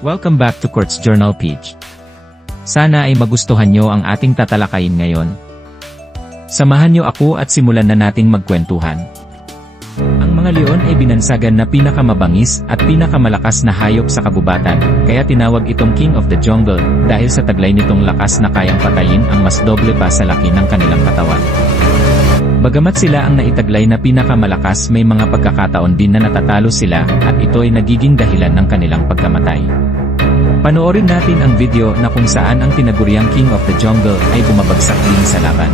Welcome back to Quartz Journal page. Sana ay magustuhan nyo ang ating tatalakayin ngayon. Samahan nyo ako at simulan na nating magkwentuhan. Ang mga leon ay binansagan na pinakamabangis at pinakamalakas na hayop sa kabubatan, kaya tinawag itong King of the Jungle dahil sa taglay nitong lakas na kayang patayin ang mas doble pa sa laki ng kanilang katawan. Bagamat sila ang naitaglay na pinakamalakas, may mga pagkakataon din na natatalo sila at ito ay nagiging dahilan ng kanilang pagkamatay. Panoorin natin ang video na kung saan ang tinaguriang King of the Jungle ay bumabagsak din sa laban.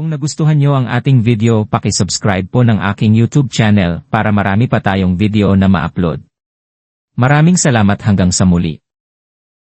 Kung nagustuhan nyo ang ating video, paki-subscribe po ng aking YouTube channel para marami pa tayong video na ma-upload. Maraming salamat hanggang sa muli.